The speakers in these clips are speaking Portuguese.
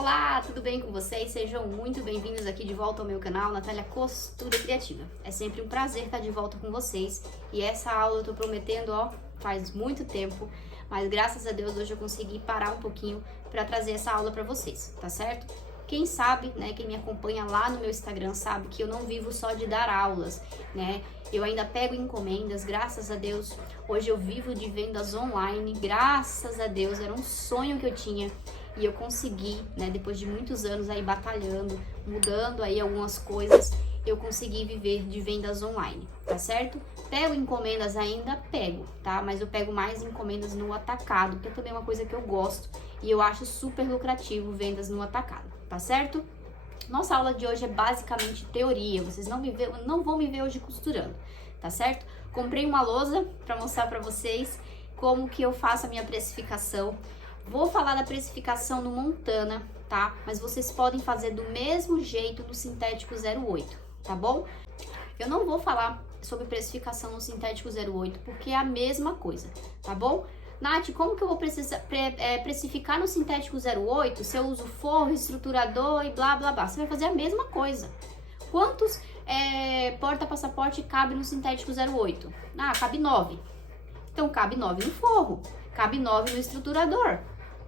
Olá, tudo bem com vocês? Sejam muito bem-vindos aqui de volta ao meu canal, Natália Costura Criativa. É sempre um prazer estar de volta com vocês e essa aula eu tô prometendo, faz muito tempo, mas graças a Deus hoje eu consegui parar um pouquinho para trazer essa aula para vocês, tá certo? Quem sabe, né, quem me acompanha lá no meu Instagram sabe que eu não vivo só de dar aulas, né? Eu ainda pego encomendas, graças a Deus. Hoje eu vivo de vendas online, graças a Deus, era um sonho que eu tinha. E eu consegui, né, depois de muitos anos aí batalhando, mudando aí algumas coisas, eu consegui viver de vendas online, tá certo? Pego encomendas ainda? Pego, tá? Mas eu pego mais encomendas no atacado, que é também uma coisa que eu gosto e eu acho super lucrativo vendas no atacado, tá certo? Nossa aula de hoje é basicamente teoria, vocês não vão me ver hoje costurando, tá certo? Comprei uma lousa para mostrar para vocês como que eu faço a minha precificação. Vou falar da precificação no Montana, tá? Mas vocês podem fazer do mesmo jeito no Sintético 08, tá bom? Eu não vou falar sobre precificação no Sintético 08, porque é a mesma coisa, tá bom? Nath, como que eu vou precificar no Sintético 08 se eu uso forro, estruturador e blá blá blá? Você vai fazer a mesma coisa. Quantos porta-passaporte cabe no Sintético 08? Ah, cabe 9. Então cabe 9 no forro, cabe 9 no estruturador,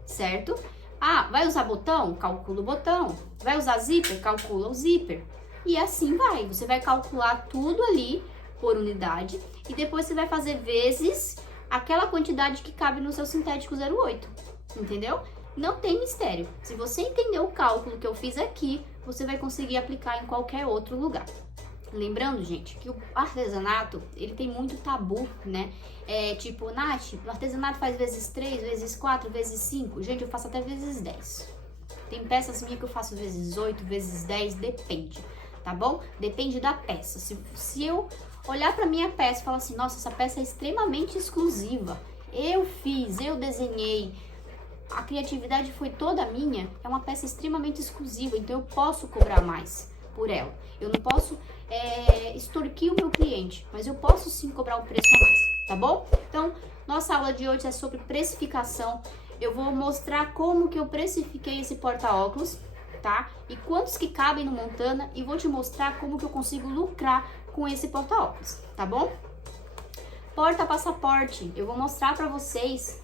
certo? Ah, vai usar botão? Calcula o botão. Vai usar zíper? Calcula o zíper. E assim vai, você vai calcular tudo ali por unidade e depois você vai fazer vezes aquela quantidade que cabe no seu Sintético 08, entendeu? Não tem mistério. Se você entender o cálculo que eu fiz aqui, você vai conseguir aplicar em qualquer outro lugar. Lembrando, gente, que o artesanato, ele tem muito tabu, né? Tipo, Nath, o artesanato faz vezes 3, vezes 4, vezes 5. Gente, eu faço até vezes 10. Tem peças minhas que eu faço vezes 8, vezes 10, depende, tá bom? Depende da peça. Se eu olhar pra minha peça e falar assim, nossa, essa peça é extremamente exclusiva, eu fiz, eu desenhei, a criatividade foi toda minha, é uma peça extremamente exclusiva, então eu posso cobrar mais por ela. Eu não posso extorquir o meu cliente, mas eu posso sim cobrar um preço a mais, tá bom? Então, nossa aula de hoje é sobre precificação. Eu vou mostrar como que eu precifiquei esse porta-óculos, tá? E quantos que cabem no Montana e vou te mostrar como que eu consigo lucrar com esse porta-óculos, tá bom? Porta-passaporte, eu vou mostrar pra vocês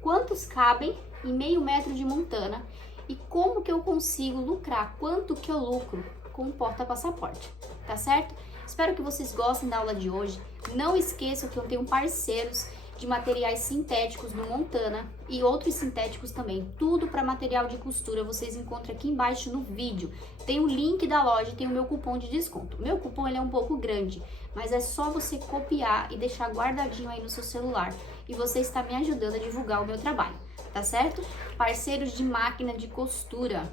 quantos cabem em meio metro de Montana e como que eu consigo lucrar, quanto que eu lucro com o porta-passaporte, tá certo? Espero que vocês gostem da aula de hoje. Não esqueçam que eu tenho parceiros de materiais sintéticos no Montana e outros sintéticos também. Tudo para material de costura vocês encontram aqui embaixo no vídeo. Tem o link da loja e tem o meu cupom de desconto. O meu cupom ele é um pouco grande, mas é só você copiar e deixar guardadinho aí no seu celular. E você está me ajudando a divulgar o meu trabalho, tá certo? Parceiros de máquina de costura,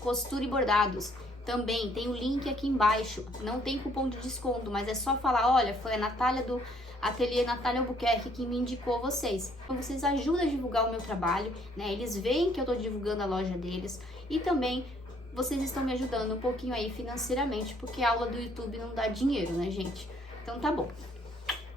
costura e bordados. Também tem o link aqui embaixo, não tem cupom de desconto, mas é só falar, olha, foi a Natália do Ateliê Natália Albuquerque que me indicou vocês. Então vocês ajudam a divulgar o meu trabalho, né? Eles veem que eu tô divulgando a loja deles e também vocês estão me ajudando um pouquinho aí financeiramente, porque a aula do YouTube não dá dinheiro, né, gente? Então tá bom.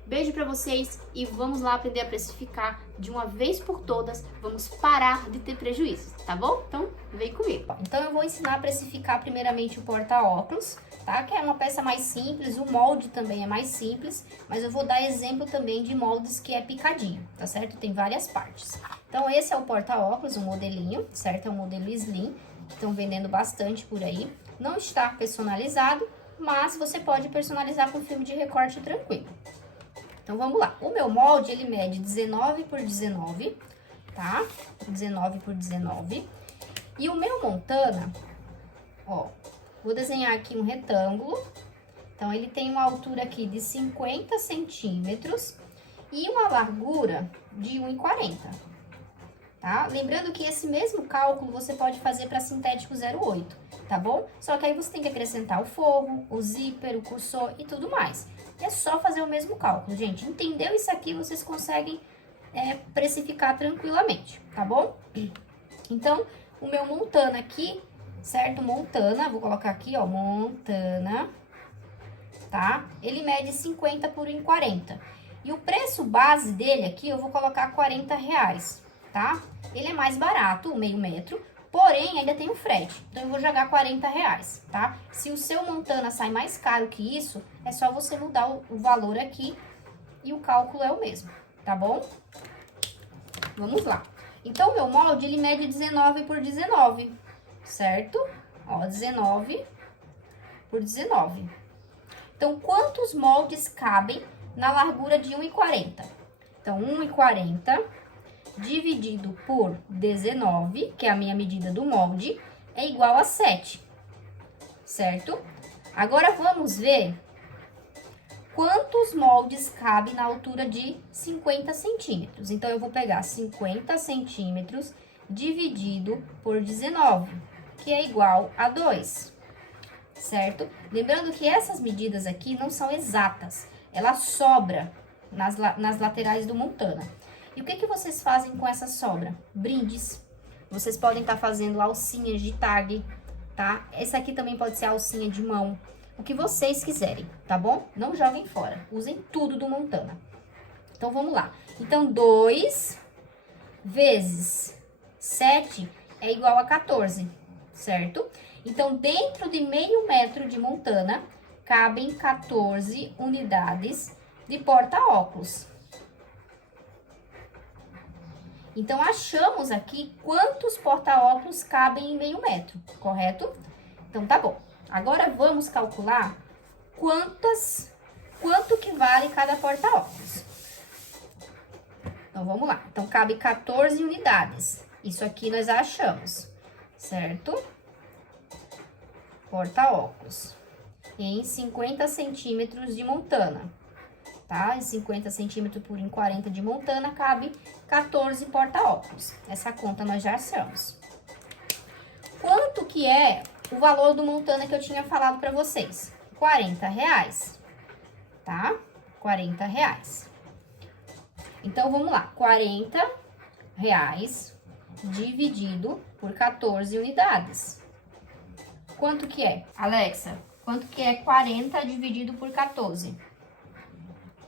Beijo pra vocês e vamos lá aprender a precificar de uma vez por todas. Vamos parar de ter prejuízos, tá bom? Então, vem comigo. Então, eu vou ensinar a precificar primeiramente o porta-óculos, tá? Que é uma peça mais simples, o molde também é mais simples, mas eu vou dar exemplo também de moldes que é picadinho, tá certo? Tem várias partes. Então, esse é o porta-óculos, um modelinho, certo? É um modelo slim, que estão vendendo bastante por aí. Não está personalizado, mas você pode personalizar com filme de recorte tranquilo. Então, vamos lá. O meu molde, ele mede 19 por 19, tá? 19 por 19. E o meu Montana, ó, vou desenhar aqui um retângulo. Então, ele tem uma altura aqui de 50 centímetros e uma largura de 1,40, tá? Lembrando que esse mesmo cálculo você pode fazer para Sintético 08, tá bom? Só que aí você tem que acrescentar o forro, o zíper, o cursor e tudo mais. É só fazer o mesmo cálculo, gente. Entendeu isso aqui, vocês conseguem precificar tranquilamente, tá bom? Então, o meu Montana aqui, certo? Montana, vou colocar aqui, ó, Montana, tá? Ele mede 50 por 1,40. E o preço base dele aqui, eu vou colocar R$40, tá? Ele é mais barato, o meio metro, Porém, ainda tem o frete, então eu vou jogar R$40, tá? Se o seu Montana sai mais caro que isso, é só você mudar o valor aqui e o cálculo é o mesmo, tá bom? Vamos lá. Então, o meu molde, ele mede 19 por 19, certo? Ó, 19 por 19. Então, quantos moldes cabem na largura de 1,40? Então, 1,40 dividido por 19, que é a minha medida do molde, é igual a 7, certo? Agora, vamos ver quantos moldes cabem na altura de 50 centímetros. Então, eu vou pegar 50 centímetros dividido por 19, que é igual a 2, certo? Lembrando que essas medidas aqui não são exatas, ela sobra nas laterais do Montana. E o que vocês fazem com essa sobra? Brindes. Vocês podem estar fazendo alcinhas de tag, tá? Essa aqui também pode ser alcinha de mão. O que vocês quiserem, tá bom? Não joguem fora. Usem tudo do Montana. Então, vamos lá. Então, 2 vezes 7 é igual a 14, certo? Então, dentro de meio metro de Montana, cabem 14 unidades de porta-óculos. Então, achamos aqui quantos porta-óculos cabem em meio metro, correto? Então, tá bom. Agora, vamos calcular quanto que vale cada porta-óculos. Então, vamos lá. Então, cabe 14 unidades. Isso aqui nós achamos, certo? Porta-óculos. Em 50 centímetros de Montana. Tá? Em 50 centímetros por 40 de Montana, cabe 14 porta-óculos. Essa conta nós já achamos. Quanto que é o valor do Montana que eu tinha falado para vocês? R$40, tá? R$40. Então, vamos lá. R$40 dividido por 14 unidades. Quanto que é? Alexa, quanto que é 40 dividido por 14?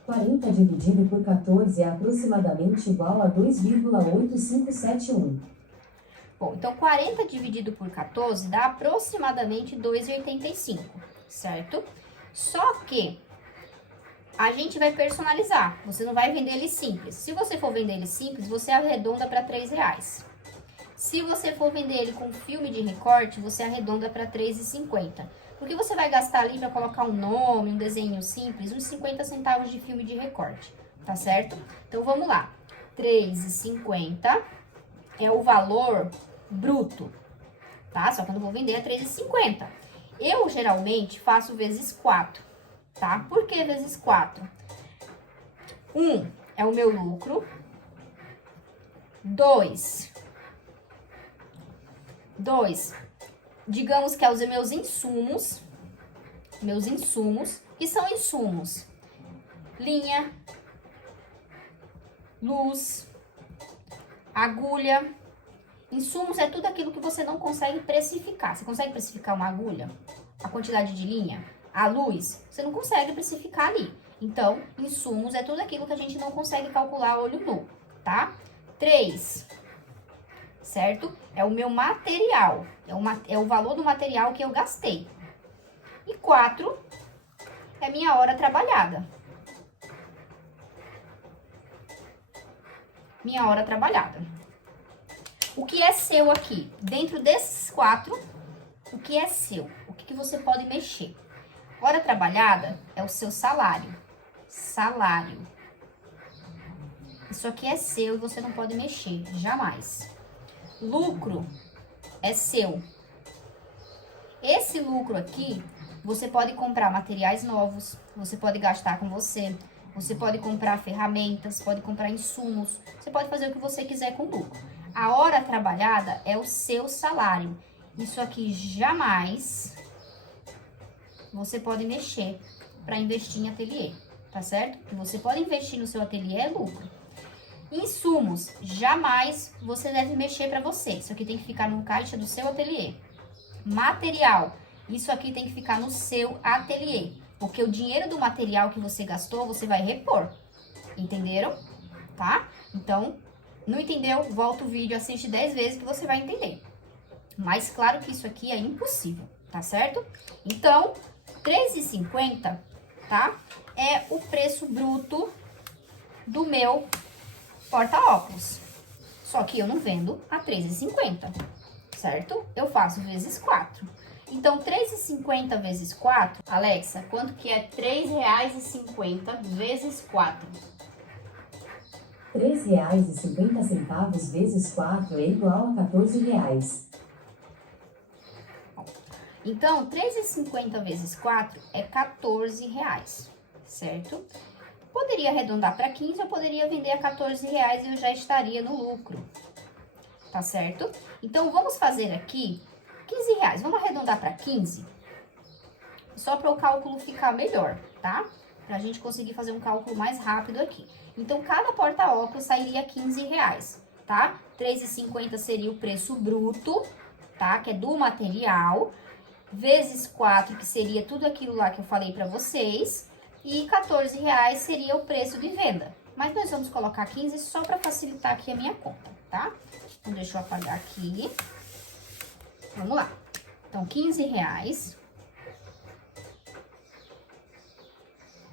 40 dividido por 14 é aproximadamente igual a 2,8571. Bom, então 40 dividido por 14 dá aproximadamente 2,85, certo? Só que a gente vai personalizar, você não vai vender ele simples. Se você for vender ele simples, você arredonda para R$3. Se você for vender ele com filme de recorte, você arredonda para R$3,50. Porque você vai gastar ali para colocar um nome, um desenho simples, uns 50 centavos de filme de recorte, tá certo? Então, vamos lá. R$3,50 é o valor bruto, tá? Só que eu não vou vender a R$3,50. Eu, geralmente, faço vezes 4, tá? Por que vezes 4? 1 é o meu lucro. 2, digamos que é os meus insumos, que são insumos, linha, luz, agulha. Insumos é tudo aquilo que você não consegue precificar. Você consegue precificar uma agulha? A quantidade de linha? A luz? Você não consegue precificar ali. Então, insumos é tudo aquilo que a gente não consegue calcular a olho nu, tá? 3, certo? É o meu material, é o valor do material que eu gastei. E 4 é minha hora trabalhada. Minha hora trabalhada. O que é seu aqui? Dentro desses 4, o que é seu? O que você pode mexer? Hora trabalhada é o seu salário. Salário. Isso aqui é seu e você não pode mexer, jamais. Lucro é seu. Esse lucro aqui, você pode comprar materiais novos, você pode gastar com você pode comprar ferramentas, pode comprar insumos, você pode fazer o que você quiser com lucro. A hora trabalhada é o seu salário. Isso aqui jamais você pode mexer para investir em ateliê, tá certo? O que você pode investir no seu ateliê é lucro. Insumos, jamais você deve mexer para você. Isso aqui tem que ficar no caixa do seu ateliê. Material, isso aqui tem que ficar no seu ateliê. Porque o dinheiro do material que você gastou, você vai repor. Entenderam? Tá? Então, não entendeu? Volta o vídeo, assiste 10 vezes que você vai entender. Mas claro que isso aqui é impossível, tá certo? Então, R$3,50, tá? É o preço bruto do meu porta-óculos. Só que eu não vendo a R$3,50, certo? Eu faço vezes 4. Então, R$3,50 vezes 4, Alexa, quanto que é R$3,50 vezes 4? R$3,50 vezes 4 é igual a R$14. Então, R$3,50 vezes 4 é R$14, certo? Poderia arredondar para 15, eu poderia vender a R$14 e eu já estaria no lucro, tá certo? Então, vamos fazer aqui R$15. Vamos arredondar para 15? Só para o cálculo ficar melhor, tá? Pra gente conseguir fazer um cálculo mais rápido aqui. Então, cada porta-óculos sairia R$15, tá? R$3,50 seria o preço bruto, tá? Que é do material. Vezes 4, que seria tudo aquilo lá que eu falei pra vocês. E R$14 seria o preço de venda. Mas nós vamos colocar 15 só pra facilitar aqui a minha conta, tá? Então, deixa eu apagar aqui. Vamos lá. Então, R$15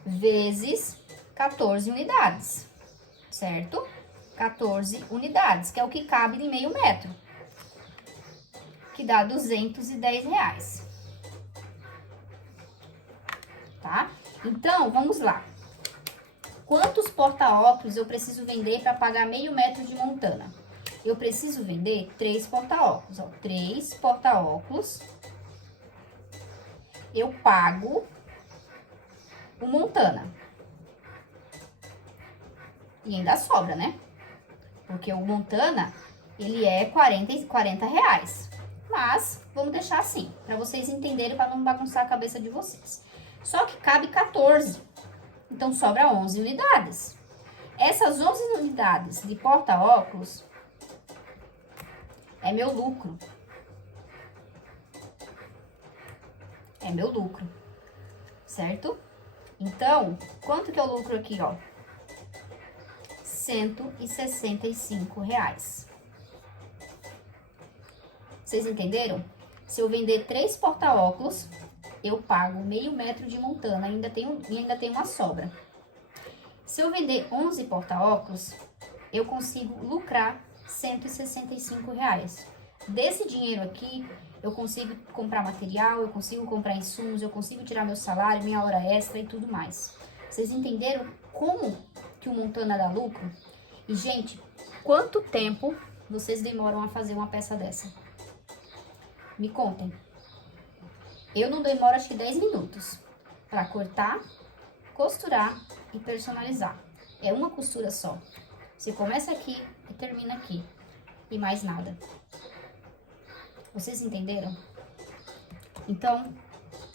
vezes 14 unidades, certo? 14 unidades, que é o que cabe em meio metro, que dá R$210, tá? Então, vamos lá. Quantos porta-óculos eu preciso vender para pagar meio metro de montana? Eu preciso vender 3 porta-óculos, ó. 3 porta-óculos. Eu pago o montana. E ainda sobra, né? Porque o montana, ele é R$40. Mas, vamos deixar assim, para vocês entenderem, para não bagunçar a cabeça de vocês. Só que cabe 14. Então, sobra 11 unidades. Essas 11 unidades de porta-óculos é meu lucro. É meu lucro. Certo? Então, quanto que eu lucro aqui, ó? R$165. Vocês entenderam? Se eu vender 3 porta-óculos, eu pago meio metro de montana, ainda tem uma sobra. Se eu vender 11 porta-óculos, eu consigo lucrar R$165. Desse dinheiro aqui, eu consigo comprar material, eu consigo comprar insumos, eu consigo tirar meu salário, minha hora extra e tudo mais. Vocês entenderam como que o montana dá lucro? E, gente, quanto tempo vocês demoram a fazer uma peça dessa? Me contem. Eu não demoro, acho que 10 minutos para cortar, costurar e personalizar. É uma costura só. Você começa aqui e termina aqui. E mais nada. Vocês entenderam? Então,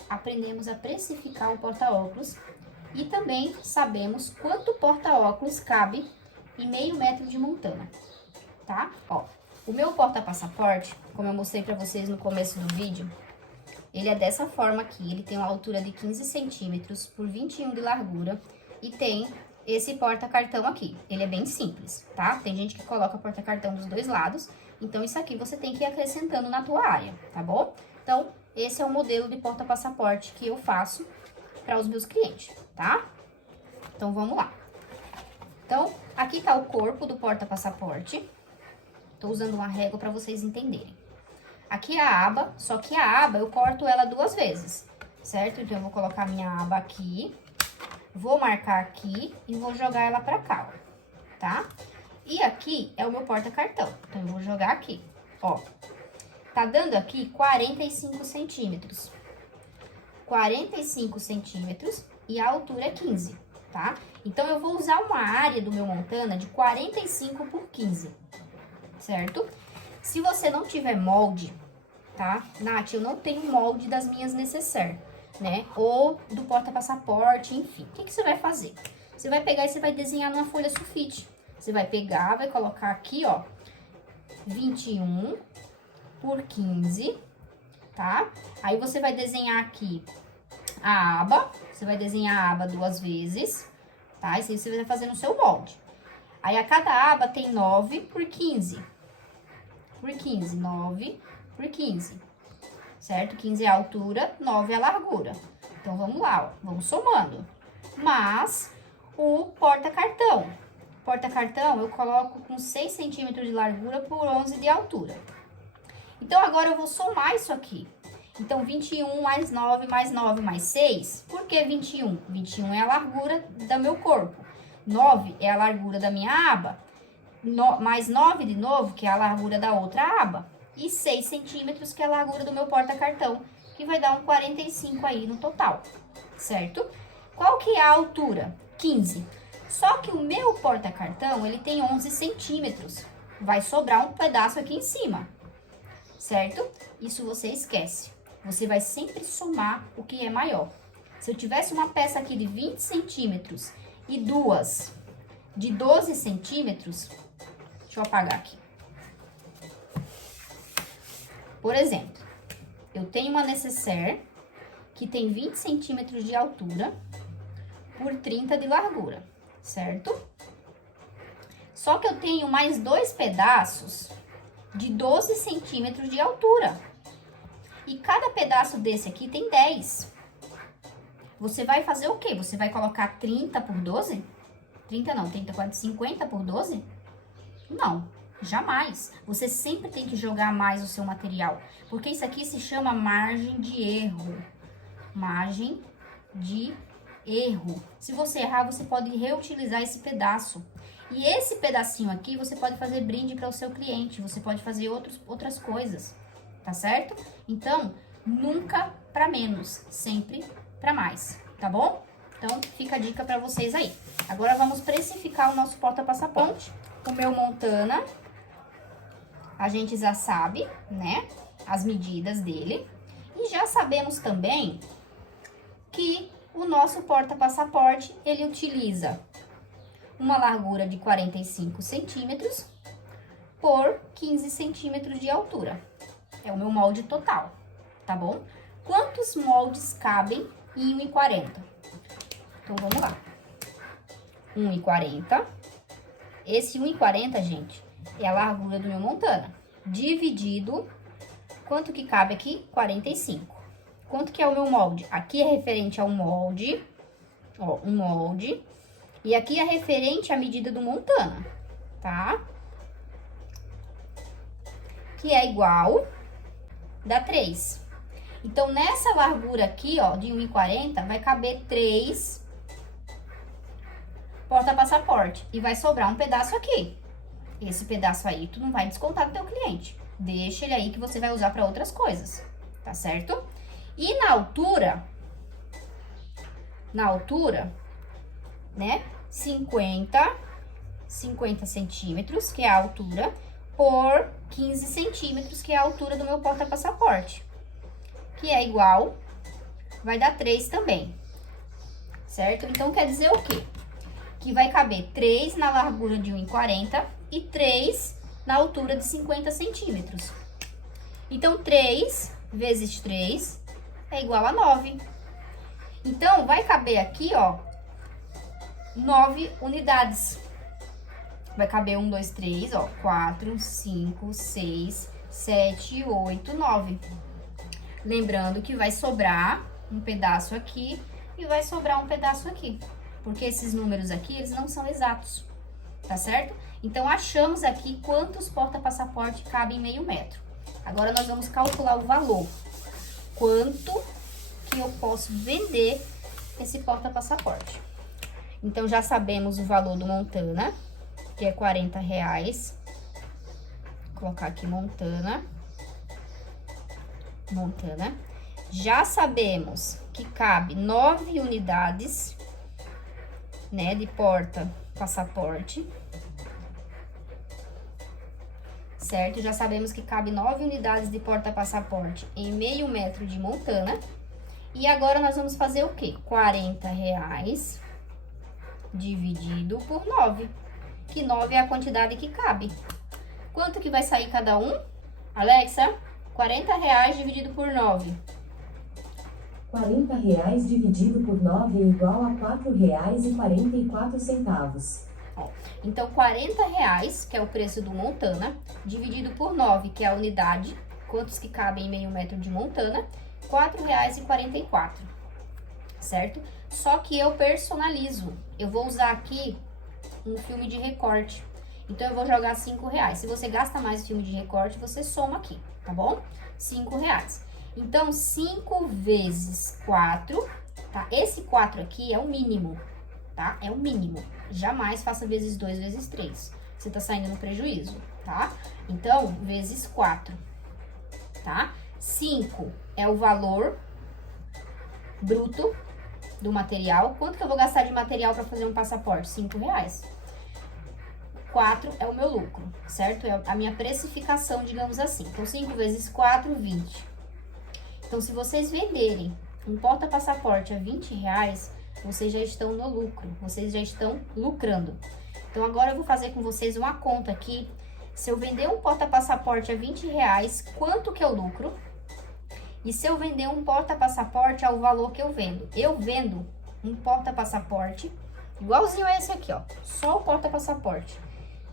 aprendemos a precificar o porta-óculos e também sabemos quanto porta-óculos cabe em meio metro de montana, tá? Ó, o meu porta-passaporte, como eu mostrei pra vocês no começo do vídeo, ele é dessa forma aqui. Ele tem uma altura de 15 centímetros por 21 de largura e tem esse porta-cartão aqui. Ele é bem simples, tá? Tem gente que coloca porta-cartão dos dois lados, então isso aqui você tem que ir acrescentando na tua área, tá bom? Então, esse é o modelo de porta-passaporte que eu faço para os meus clientes, tá? Então, vamos lá. Então, aqui tá o corpo do porta-passaporte. Tô usando uma régua para vocês entenderem. Aqui é a aba, só que a aba eu corto ela 2 vezes, certo? Então, eu vou colocar minha aba aqui, vou marcar aqui e vou jogar ela pra cá, ó, tá? E aqui é o meu porta-cartão, então eu vou jogar aqui, ó. Tá dando aqui 45 centímetros. 45 centímetros e a altura é 15, tá? Então, eu vou usar uma área do meu montana de 45 por 15, certo? Se você não tiver molde, tá? Nath, eu não tenho molde das minhas necessaire, né? Ou do porta-passaporte, enfim. O que que você vai fazer? Você vai pegar e você vai desenhar numa folha sulfite. Você vai pegar, vai colocar aqui, ó, 21 por 15, tá? Aí você vai desenhar aqui a aba, você vai desenhar a aba 2 vezes, tá? Isso aí você vai fazer no seu molde. Aí, a cada aba tem 9 por 15. Por 15, 9 por 15, certo? 15 é a altura, 9 é a largura. Então, vamos lá, ó, vamos somando. Mas o porta-cartão. Porta-cartão eu coloco com 6 centímetros de largura por 11 de altura. Então, agora eu vou somar isso aqui. Então, 21 mais 9 mais 9 mais 6. Por que 21? 21 é a largura do meu corpo. 9 é a largura da minha aba. Mais 9 de novo, que é a largura da outra aba. E 6 centímetros, que é a largura do meu porta-cartão, que vai dar um 45 aí no total, certo? Qual que é a altura? 15. Só que o meu porta-cartão, ele tem 11 centímetros. Vai sobrar um pedaço aqui em cima, certo? Isso você esquece. Você vai sempre somar o que é maior. Se eu tivesse uma peça aqui de 20 centímetros e duas de 12 centímetros, deixa eu apagar aqui. Por exemplo, eu tenho uma nécessaire que tem 20 centímetros de altura por 30 de largura, certo? Só que eu tenho mais dois pedaços de 12 centímetros de altura. E cada pedaço desse aqui tem 10. Você vai fazer o quê? Você vai colocar 30 por 12? 30 não, 30, 40, 50 por 12? Não, jamais. Você sempre tem que jogar mais o seu material. Porque isso aqui se chama margem de erro. Margem de erro. Se você errar, você pode reutilizar esse pedaço. E esse pedacinho aqui, você pode fazer brinde para o seu cliente. Você pode fazer outras coisas. Tá certo? Então, nunca para menos, sempre para mais, tá bom? Então, fica a dica para vocês aí. Agora, vamos precificar o nosso porta-passaporte. O meu Montana, a gente já sabe, né, as medidas dele. E já sabemos também que o nosso porta-passaporte, ele utiliza uma largura de 45 centímetros por 15 centímetros de altura. É o meu molde total, tá bom? Quantos moldes cabem em 1,40? Então, vamos lá. 1,40. Esse 1,40, gente, é a largura do meu Montana. Dividido, quanto que cabe aqui? 45. Quanto que é o meu molde? Aqui é referente ao molde, ó, um molde. E aqui é referente à medida do Montana, tá? Que é igual... dá 3. Então, nessa largura aqui, ó, de 1,40, vai caber 3 porta-passaporte. E vai sobrar um pedaço aqui. Esse pedaço aí, tu não vai descontar do teu cliente. Deixa ele aí que você vai usar para outras coisas, tá certo? E na altura, né, 50 centímetros, que é a altura, por 15 centímetros, que é a altura do meu porta-passaporte. Que é igual, vai dar 3 também, certo? Então, quer dizer o quê? Que vai caber 3 na largura de 1,40 e 3 na altura de 50 centímetros. Então, 3 vezes 3 é igual a 9. Então, vai caber aqui, ó, 9 unidades. Vai caber 1, 2, 3, ó, 4, 5, 6, 7, 8, 9. Lembrando que vai sobrar um pedaço aqui e vai sobrar um pedaço aqui. Porque esses números aqui, eles não são exatos, tá certo? Então, achamos aqui quantos porta-passaporte cabem em meio metro. Agora, nós vamos calcular o valor. Quanto que eu posso vender esse porta-passaporte? Então, já sabemos o valor do Montana, que é R$40. Vou colocar aqui Montana. Já sabemos que cabe 9 unidades, né, de porta-passaporte. Certo? Já sabemos que cabe 9 unidades de porta-passaporte em meio metro de Montana. E agora, nós vamos fazer o quê? R$40 dividido por 9. Que 9 é a quantidade que cabe. Quanto que vai sair cada um? Alexa, R$40 dividido por 9. R$40 dividido por 9 é igual a R$4,44. Então, R$40, que é o preço do Montana, dividido por 9, que é a unidade, quantos que cabem em meio metro de Montana? R$ 4,44, certo? Só que eu personalizo. Eu vou usar aqui um filme de recorte. Então, eu vou jogar R$5. Se você gasta mais filme de recorte, você soma aqui, tá bom? R$5. Então, 5 vezes 4, tá? Esse 4 aqui é o mínimo, tá? É o mínimo. Jamais faça vezes 2 vezes 3. Você tá saindo no prejuízo, tá? Então, vezes 4, tá? 5 é o valor bruto do material. Quanto que eu vou gastar de material para fazer um passaporte? R$5. 4 é o meu lucro, certo? É a minha precificação, digamos assim. Então, 5 vezes 4, 20. Então, se vocês venderem um porta-passaporte a R$20, vocês já estão no lucro, vocês já estão lucrando. Então, agora eu vou fazer com vocês uma conta aqui. Se eu vender um porta-passaporte a R$20, quanto que eu lucro? E se eu vender um porta-passaporte ao valor que eu vendo? Eu vendo um porta-passaporte igualzinho a esse aqui, ó. Só o porta-passaporte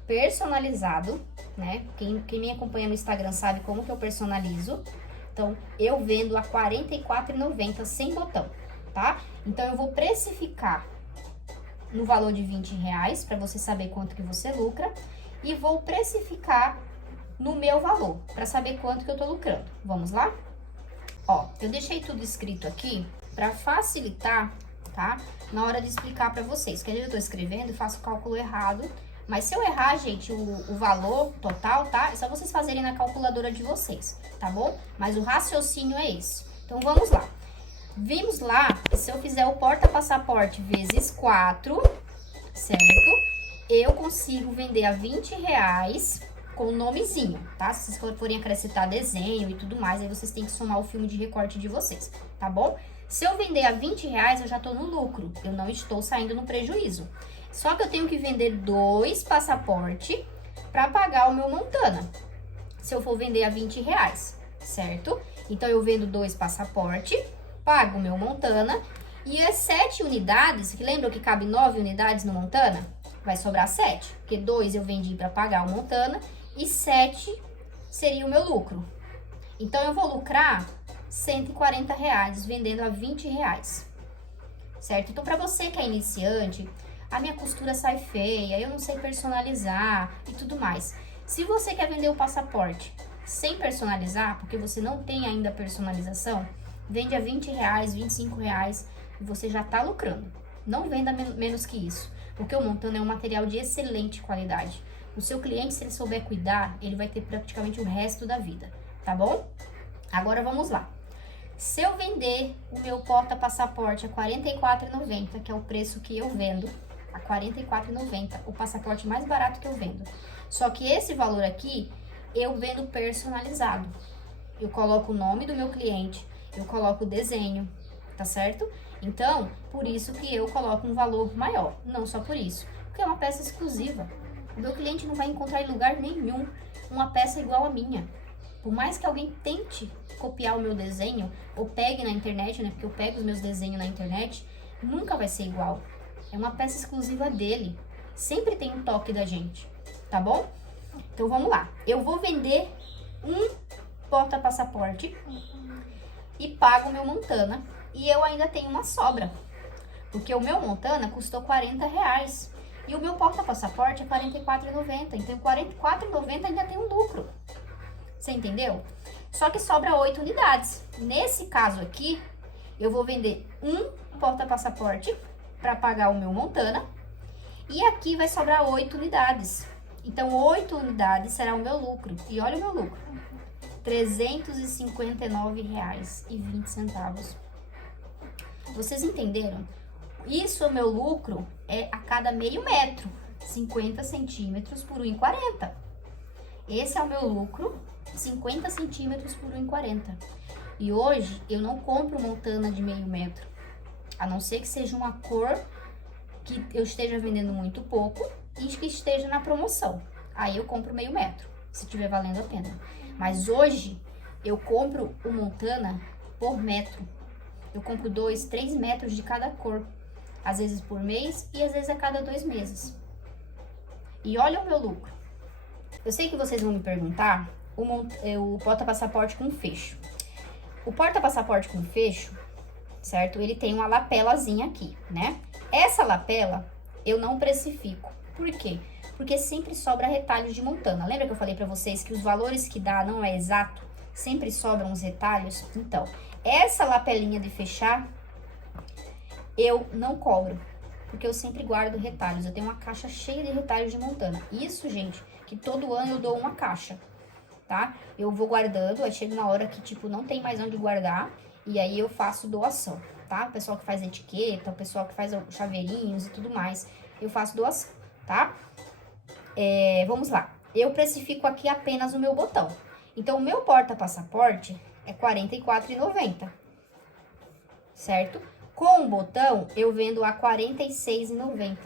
personalizado, né? Quem me acompanha no Instagram sabe como que eu personalizo. Então, eu vendo a R$ 44,90 sem botão, tá? Então, eu vou precificar no valor de R$20 para você saber quanto que você lucra. E vou precificar no meu valor para saber quanto que eu tô lucrando. Vamos lá? Ó, eu deixei tudo escrito aqui para facilitar, tá? Na hora de explicar para vocês. Que às vezes eu tô escrevendo e faço o cálculo errado. Mas se eu errar, gente, o valor total, tá? É só vocês fazerem na calculadora de vocês, tá bom? Mas o raciocínio é esse. Então, vamos lá. Vimos lá que se eu fizer o porta-passaporte vezes 4, certo? Eu consigo vender a R$20 com o nomezinho, tá? Se vocês forem acrescentar desenho e tudo mais, aí vocês têm que somar o filme de recorte de vocês, tá bom? Se eu vender a R$20, eu já tô no lucro. Eu não estou saindo no prejuízo. Só que eu tenho que vender 2 passaportes para pagar o meu Montana. Se eu for vender a R$20, certo? Então, eu vendo 2 passaportes, pago o meu Montana. E as 7 unidades, que lembram que cabe 9 unidades no Montana? Vai sobrar 7, porque 2 eu vendi para pagar o Montana e 7 seria o meu lucro. Então, eu vou lucrar R$140 vendendo a R$20, certo? Então, para você que é iniciante, a minha costura sai feia, eu não sei personalizar e tudo mais. Se você quer vender o passaporte sem personalizar, porque você não tem ainda personalização, vende a R$20, R$25 e você já tá lucrando. Não venda menos que isso, porque o Montana é um material de excelente qualidade. O seu cliente, se ele souber cuidar, ele vai ter praticamente o resto da vida, tá bom? Agora vamos lá. Se eu vender o meu porta-passaporte a R$ 44,90, que é o preço que eu vendo, a R$ 44,90, o passaporte mais barato que eu vendo. Só que esse valor aqui, eu vendo personalizado. Eu coloco o nome do meu cliente, eu coloco o desenho, tá certo? Então, por isso que eu coloco um valor maior. Não só por isso, porque é uma peça exclusiva. O meu cliente não vai encontrar em lugar nenhum uma peça igual a minha. Por mais que alguém tente copiar o meu desenho, ou pegue na internet, né? Porque eu pego os meus desenhos na internet, nunca vai ser igual. É uma peça exclusiva dele. Sempre tem um toque da gente, tá bom? Então, vamos lá. Eu vou vender um porta-passaporte e pago o meu Montana. E eu ainda tenho uma sobra, porque o meu Montana custou R$40. E o meu porta-passaporte é R$44,90. Então, R$44,90 ainda tem um lucro. Você entendeu? Só que sobra 8 unidades. Nesse caso aqui, eu vou vender um porta-passaporte para pagar o meu Montana. E aqui vai sobrar 8 unidades. Então, 8 unidades será o meu lucro. E olha o meu lucro. R$359,20. Vocês entenderam? Isso, o meu lucro é a cada meio metro. 50 centímetros por 1,40. Esse é o meu lucro, 50 centímetros por 1,40. E hoje eu não compro Montana de meio metro, a não ser que seja uma cor que eu esteja vendendo muito pouco e que esteja na promoção. Aí eu compro meio metro, se estiver valendo a pena. Mas hoje eu compro o Montana por metro. Eu compro 2, 3 metros de cada cor, às vezes por mês e às vezes a cada 2 meses. E olha o meu lucro. Eu sei que vocês vão me perguntar o porta-passaporte com fecho. O porta-passaporte com fecho, certo? Ele tem uma lapelazinha aqui, né? Essa lapela eu não precifico. Por quê? Porque sempre sobra retalhos de montana. Lembra que eu falei pra vocês que os valores que dá não é exato? Sempre sobram os retalhos? Então, essa lapelinha de fechar, eu não cobro. Porque eu sempre guardo retalhos. Eu tenho uma caixa cheia de retalhos de montana. Isso, gente, que todo ano eu dou uma caixa, tá? Eu vou guardando, aí chega uma hora que, tipo, não tem mais onde guardar. E aí eu faço doação, tá? O pessoal que faz etiqueta, o pessoal que faz chaveirinhos e tudo mais, eu faço doação, tá? Vamos lá. Eu precifico aqui apenas o meu botão. Então, o meu porta-passaporte é R$ 44,90, certo? Com o botão, eu vendo a R$ 46,90.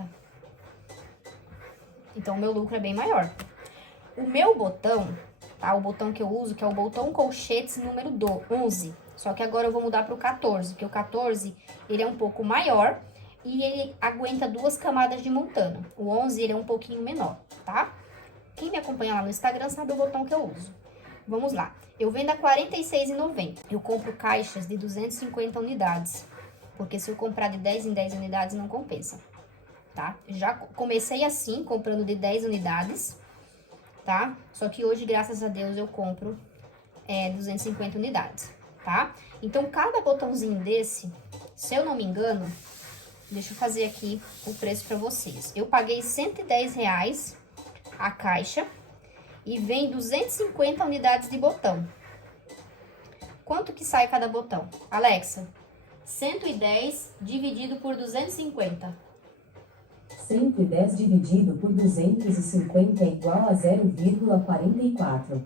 Então, o meu lucro é bem maior. O meu botão, tá? O botão que eu uso, que é o botão colchetes número 11. Só que agora eu vou mudar para o 14, porque o 14, ele é um pouco maior e ele aguenta 2 camadas de montana. O 11, ele é um pouquinho menor, tá? Quem me acompanha lá no Instagram sabe o botão que eu uso. Vamos lá. Eu vendo a R$ 46,90. Eu compro caixas de 250 unidades. Porque se eu comprar de 10 em 10 unidades, não compensa, tá? Já comecei assim, comprando de 10 unidades, tá? Só que hoje, graças a Deus, eu compro 250 unidades, tá? Então, cada botãozinho desse, se eu não me engano, deixa eu fazer aqui o preço pra vocês. Eu paguei R$ 110 a caixa e vem 250 unidades de botão. Quanto que sai cada botão? Alexa, 110 dividido por 250. 110 dividido por 250 é igual a 0,44.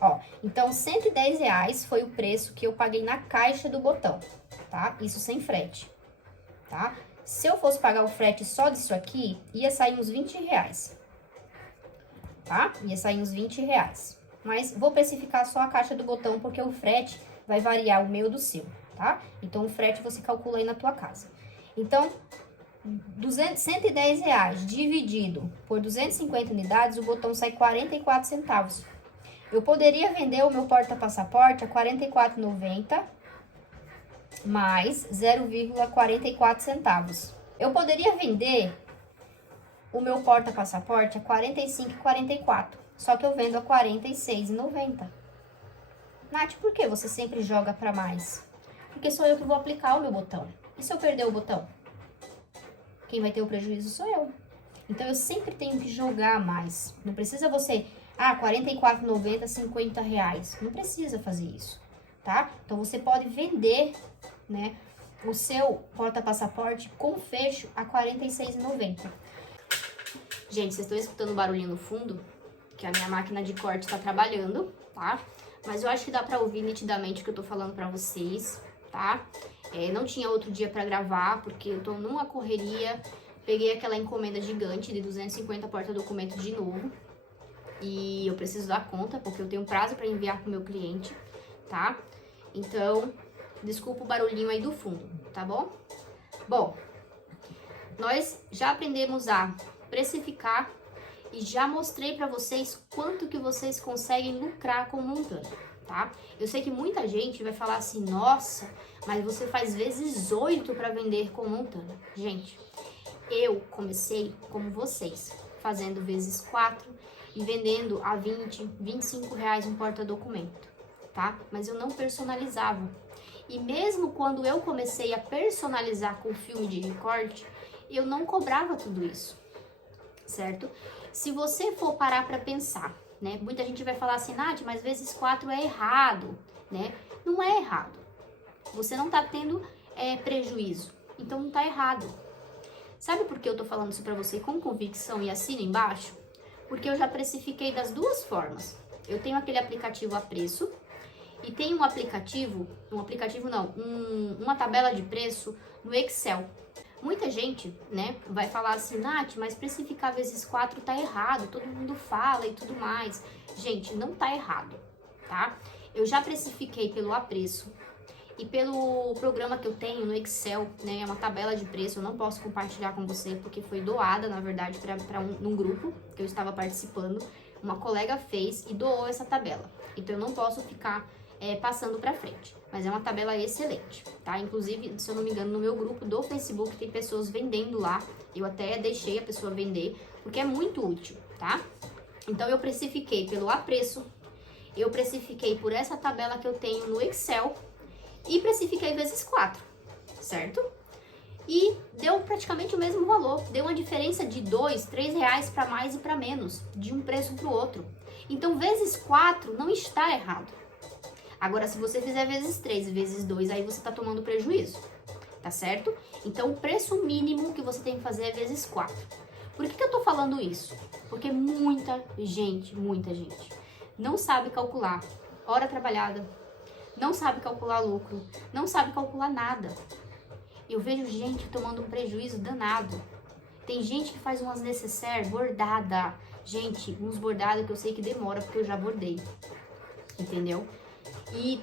Ó, então R$ 110 foi o preço que eu paguei na caixa do botão, tá? Isso sem frete, tá? Se eu fosse pagar o frete só disso aqui, ia sair uns R$ 20, tá? Ia sair uns R$ 20. Mas vou precificar só a caixa do botão, porque o frete vai variar o meu do seu, tá? Então, o frete você calcula aí na tua casa. Então, R$ 110 dividido por 250 unidades, o botão sai 44 centavos. Eu poderia vender o meu porta-passaporte a R$ 44,90 mais 0,44 centavos. Eu poderia vender o meu porta-passaporte a R$ 45,44, só que eu vendo a R$ 46,90. Nath, por que você sempre joga pra mais? Porque sou eu que vou aplicar o meu botão. E se eu perder o botão? Quem vai ter o prejuízo sou eu. Então, eu sempre tenho que jogar mais. Não precisa você... R$ 44,90, R$ 50. Não precisa fazer isso, tá? Então, você pode vender, né, o seu porta-passaporte com fecho a R$ 46,90. Gente, vocês estão escutando o barulhinho no fundo? Que a minha máquina de corte tá trabalhando, tá? Mas eu acho que dá pra ouvir nitidamente o que eu tô falando pra vocês, tá? Não tinha outro dia pra gravar, porque eu tô numa correria. Peguei aquela encomenda gigante de 250 porta-documentos de novo. E eu preciso dar conta, porque eu tenho prazo pra enviar pro meu cliente, tá? Então, desculpa o barulhinho aí do fundo, tá bom? Bom, nós já aprendemos a precificar e já mostrei pra vocês quanto que vocês conseguem lucrar com montana, tá? Eu sei que muita gente vai falar assim, nossa, mas você faz vezes 8 pra vender com montana. Gente, eu comecei como vocês, fazendo vezes 4 e vendendo a 20, 25 reais um porta-documento, tá? Mas eu não personalizava. E mesmo quando eu comecei a personalizar com filme de recorte, eu não cobrava tudo isso, certo? Se você for parar pra pensar, né? Muita gente vai falar assim, Nath, mas vezes 4 é errado, né? Não é errado. Você não tá tendo prejuízo, então não tá errado. Sabe por que eu tô falando isso pra você com convicção e assina embaixo? Porque eu já precifiquei das duas formas. Eu tenho aquele aplicativo a preço e tem uma tabela de preço no Excel. Muita gente, né, vai falar assim, Nath, mas precificar vezes 4 tá errado, todo mundo fala e tudo mais. Gente, não tá errado, tá? Eu já precifiquei pelo apreço e pelo programa que eu tenho no Excel, né, é uma tabela de preço, eu não posso compartilhar com você porque foi doada, na verdade, num grupo que eu estava participando, Uma colega fez e doou essa tabela. Então eu não posso ficar passando pra frente. Mas é uma tabela excelente, tá? Inclusive, se eu não me engano, no meu grupo do Facebook tem pessoas vendendo lá. Eu até deixei a pessoa vender, porque é muito útil, tá? Então eu precifiquei pelo apreço, eu precifiquei por essa tabela que eu tenho no Excel e precifiquei vezes 4, certo? E deu praticamente o mesmo valor, deu uma diferença de 2, 3 reais para mais e para menos, de um preço para o outro. Então, vezes 4 não está errado. Agora, se você fizer vezes 3 e vezes 2, aí você está tomando prejuízo, tá certo? Então, o preço mínimo que você tem que fazer é vezes 4. Por que eu tô falando isso? Porque muita gente não sabe calcular hora trabalhada, não sabe calcular lucro, não sabe calcular nada. Eu vejo gente tomando um prejuízo danado. Tem gente que faz umas necessaire bordada. Gente, uns bordados que eu sei que demora porque eu já bordei. Entendeu? E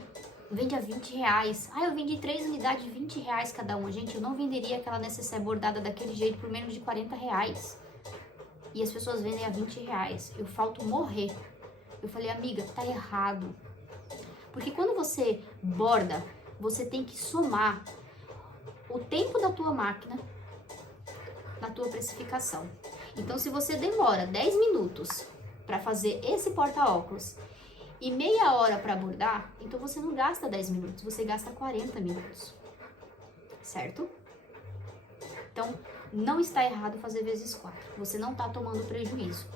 vende a 20 reais. Ah, eu vendi 3 unidades de 20 reais cada uma. Gente, eu não venderia aquela necessaire bordada daquele jeito por menos de 40 reais. E as pessoas vendem a 20 reais. Eu falto morrer. Eu falei, amiga, tá errado. Porque quando você borda, você tem que somar o tempo da tua máquina na tua precificação. Então, se você demora 10 minutos para fazer esse porta-óculos e meia hora para bordar, então você não gasta 10 minutos, você gasta 40 minutos, certo? Então, não está errado fazer vezes 4, você não está tomando prejuízo,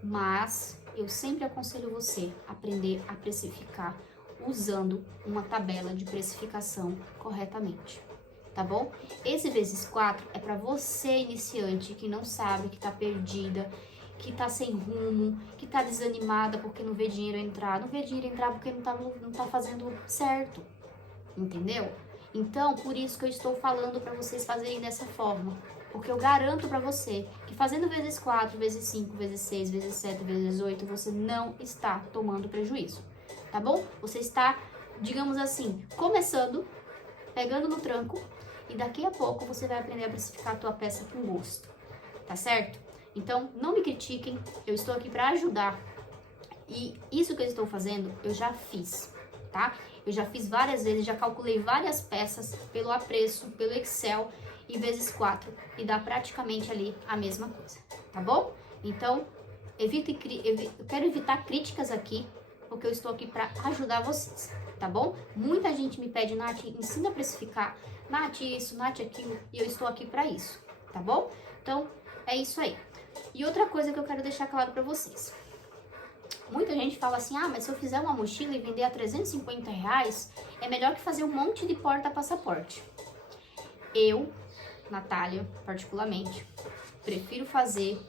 mas eu sempre aconselho você a aprender a precificar usando uma tabela de precificação corretamente. Tá bom? Esse vezes 4 é para você iniciante que não sabe, que tá perdida, que tá sem rumo, que tá desanimada porque não vê dinheiro entrar. Não vê dinheiro entrar porque não tá fazendo certo. Entendeu? Então, por isso que eu estou falando para vocês fazerem dessa forma. Porque eu garanto para você que fazendo vezes 4, vezes 5, vezes 6, vezes 7, vezes 8, você não está tomando prejuízo. Tá bom? Você está, digamos assim, começando, pegando no tranco. E daqui a pouco você vai aprender a precificar a tua peça com gosto, tá certo? Então, não me critiquem, eu estou aqui para ajudar. E isso que eu estou fazendo, eu já fiz, tá? Eu já fiz várias vezes, já calculei várias peças pelo apreço, pelo Excel e vezes 4. E dá praticamente ali a mesma coisa, tá bom? Então, eu quero evitar críticas aqui, porque eu estou aqui para ajudar vocês, tá bom? Muita gente me pede, Nath, ensina a precificar. Nath isso, Nath aquilo, e eu estou aqui para isso, tá bom? Então, é isso aí. E outra coisa que eu quero deixar claro para vocês. Muita gente fala assim, ah, mas se eu fizer uma mochila e vender a 350 reais, é melhor que fazer um monte de porta-passaporte. Eu, Natália, particularmente, prefiro fazer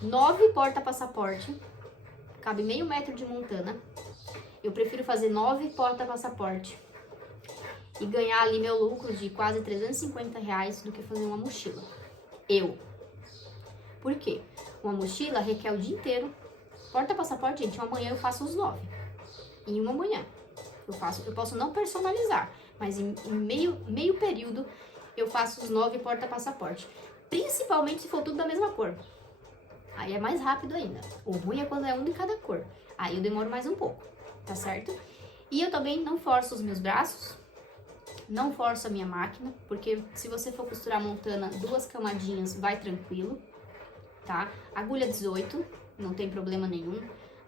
9 porta-passaporte, cabe meio metro de montana. Eu prefiro fazer 9 porta-passaporte e ganhar ali meu lucro de quase 350 reais do que fazer uma mochila. Por quê? Uma mochila requer o dia inteiro. Porta-passaporte, gente, uma manhã eu faço os 9. Em uma manhã eu posso não personalizar, mas em meio período eu faço os 9 porta-passaporte. Principalmente se for tudo da mesma cor. Aí é mais rápido ainda. O ruim é quando é um de cada cor. Aí eu demoro mais um pouco, tá certo? E eu também não forço os meus braços. Não forço a minha máquina, porque se você for costurar montana 2 camadinhas, vai tranquilo, tá? Agulha 18, não tem problema nenhum.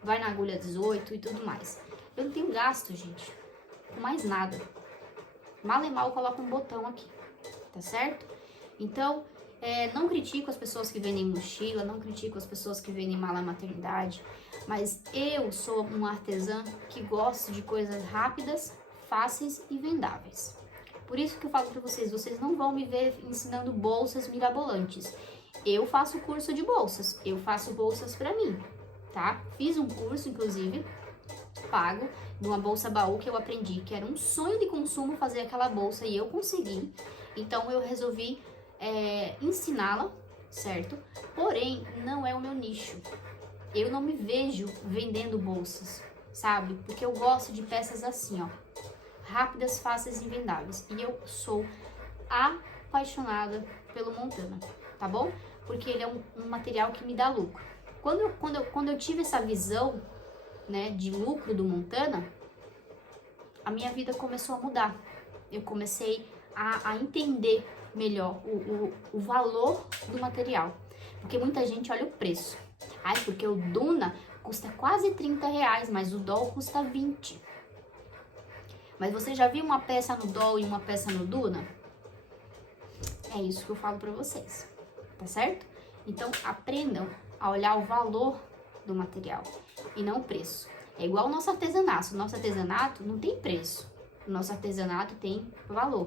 Vai na agulha 18 e tudo mais. Eu não tenho gasto, gente, com mais nada. Mal e mal eu coloco um botão aqui, tá certo? Então, não critico as pessoas que vendem mochila, não critico as pessoas que vendem mala maternidade, mas eu sou uma artesã que gosta de coisas rápidas, fáceis e vendáveis. Por isso que eu falo para vocês, vocês não vão me ver ensinando bolsas mirabolantes. Eu faço curso de bolsas, eu faço bolsas para mim, tá? Fiz um curso, inclusive, pago, de uma bolsa baú que eu aprendi, que era um sonho de consumo fazer aquela bolsa e eu consegui. Então eu resolvi ensiná-la, certo? Porém, não é o meu nicho. Eu não me vejo vendendo bolsas, sabe? Porque eu gosto de peças assim, ó. Rápidas, fáceis e vendáveis. E eu sou apaixonada pelo montana, tá bom? Porque ele é um material que me dá lucro. Quando eu tive essa visão, né, de lucro do Montana, a minha vida começou a mudar. Eu comecei a entender melhor o valor do material. Porque muita gente olha o preço. Ai, porque o Duna custa quase R$30, mas o Doll custa 20. Mas você já viu uma peça no Doll e uma peça no Duna? É isso que eu falo pra vocês, tá certo? Então, aprendam a olhar o valor do material e não o preço. É igual o nosso artesanato. O nosso artesanato não tem preço. O nosso artesanato tem valor.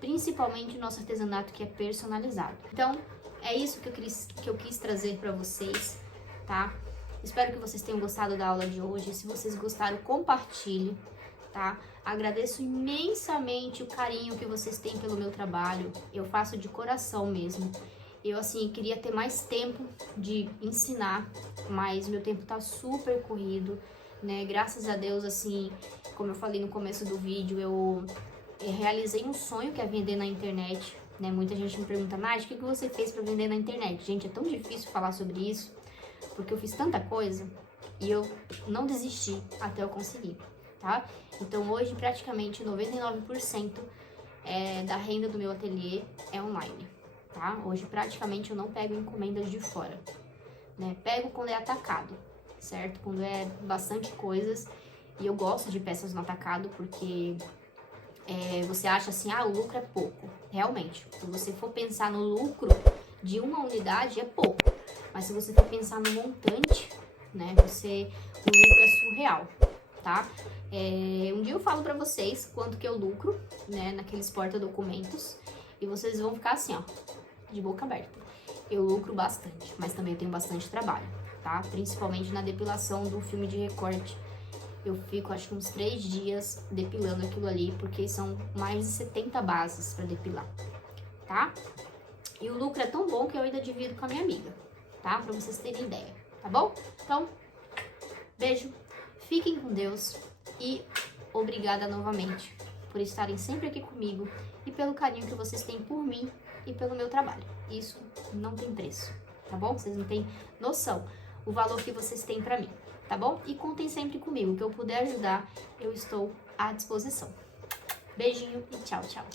Principalmente o nosso artesanato que é personalizado. Então, é isso que eu quis trazer pra vocês, tá? Espero que vocês tenham gostado da aula de hoje. Se vocês gostaram, compartilhe, tá? Agradeço imensamente o carinho que vocês têm pelo meu trabalho. Eu faço de coração mesmo. Eu, assim, queria ter mais tempo de ensinar, mas meu tempo tá super corrido, né? Graças a Deus, assim, como eu falei no começo do vídeo, eu realizei um sonho que é vender na internet, né? Muita gente me pergunta, Nath, o que você fez pra vender na internet? Gente, é tão difícil falar sobre isso, porque eu fiz tanta coisa e eu não desisti até eu conseguir, tá? Então, hoje, praticamente 99% da renda do meu ateliê é online, tá? Hoje, praticamente, eu não pego encomendas de fora, né? Pego quando é atacado, certo? Quando é bastante coisas, e eu gosto de peças no atacado, porque você acha assim, o lucro é pouco. Realmente, se você for pensar no lucro de uma unidade, é pouco. Mas se você for pensar no montante, né, o lucro é surreal, tá? Um dia eu falo pra vocês quanto que eu lucro, né, naqueles porta-documentos, e vocês vão ficar assim, ó, de boca aberta. Eu lucro bastante, mas também tenho bastante trabalho, tá? Principalmente na depilação do filme de recorte. Eu fico, acho que uns 3 dias depilando aquilo ali, porque são mais de 70 bases pra depilar, tá? E o lucro é tão bom que eu ainda divido com a minha amiga, tá? Pra vocês terem ideia, tá bom? Então, beijo, fiquem com Deus e obrigada novamente por estarem sempre aqui comigo e pelo carinho que vocês têm por mim e pelo meu trabalho. Isso não tem preço, tá bom? Vocês não têm noção o valor que vocês têm pra mim, tá bom? E contem sempre comigo, o que eu puder ajudar, eu estou à disposição. Beijinho e tchau, tchau.